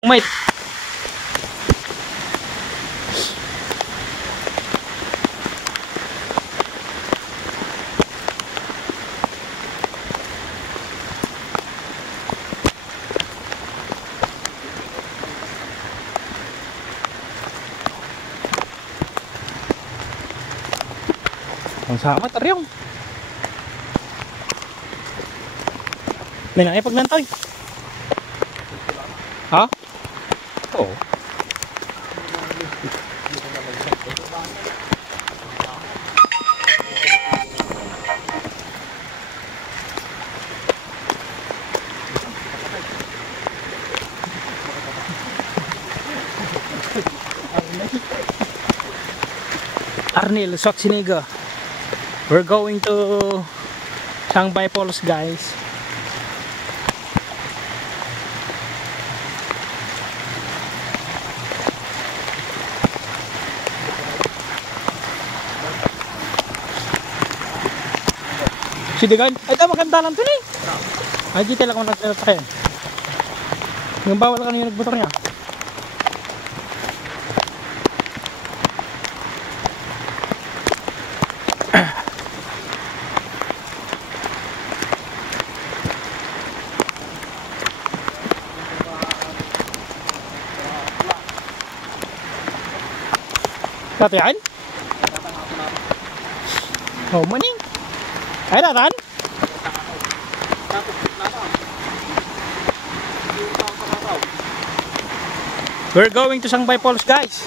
Mate. Ang sama taryong. May nakipaglantoy. Ha? Oo. Arnel Schwarzenegger. We're going to Shangbay Falls, guys. Sidigan? Ay, maganda lang ito ni. Ay, dito lang kung nagtatakay. Yung bawal ka na yung nagbutok niya. Tatian? Oh, maning. Ay, datan? We're going to Shangbay Falls, guys.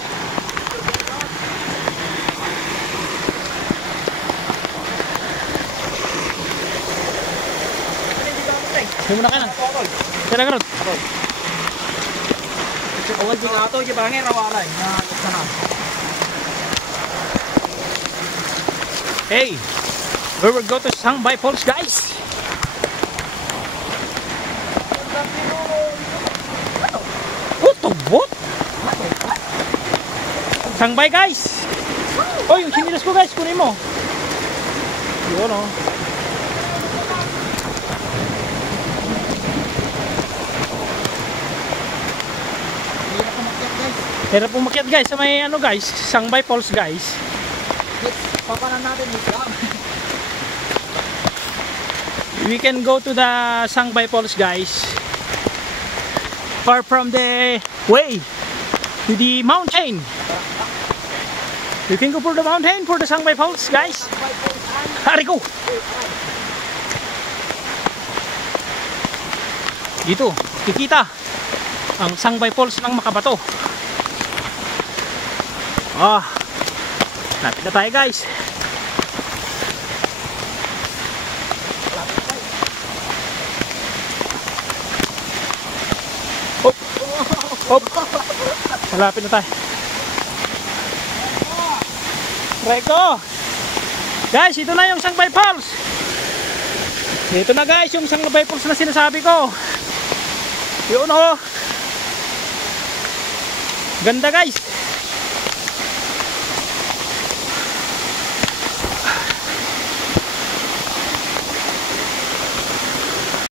Hindi mo na ka na. Kaya ka ron. Awal din ato, di ba nga rawalan na sana. Hey, we will go to Shangbay Falls, guys. Oh, tubot. Shangbay, guys. Oh, yung sinilas ko, guys, kunin mo. Yun, oh. Hirap umakyat, guys, sa may ano, guys, Shangbay Falls, guys. Papanan natin dito. We can go to the Shangbay Falls, guys. Far from the way to the mountain. You can go for the mountain for the Shangbay Falls, guys. Hari ko. Dito, kikita ang Shangbay Falls ng Makabato. Ah, lapit na tayo, guys. Hop. Hop. Malapit na tayo. Reko. Guys, ito na yung Shangbay Falls. Ito na, guys, yung Shangbay Falls na sinasabi ko. Yun, oh. Ganda, guys.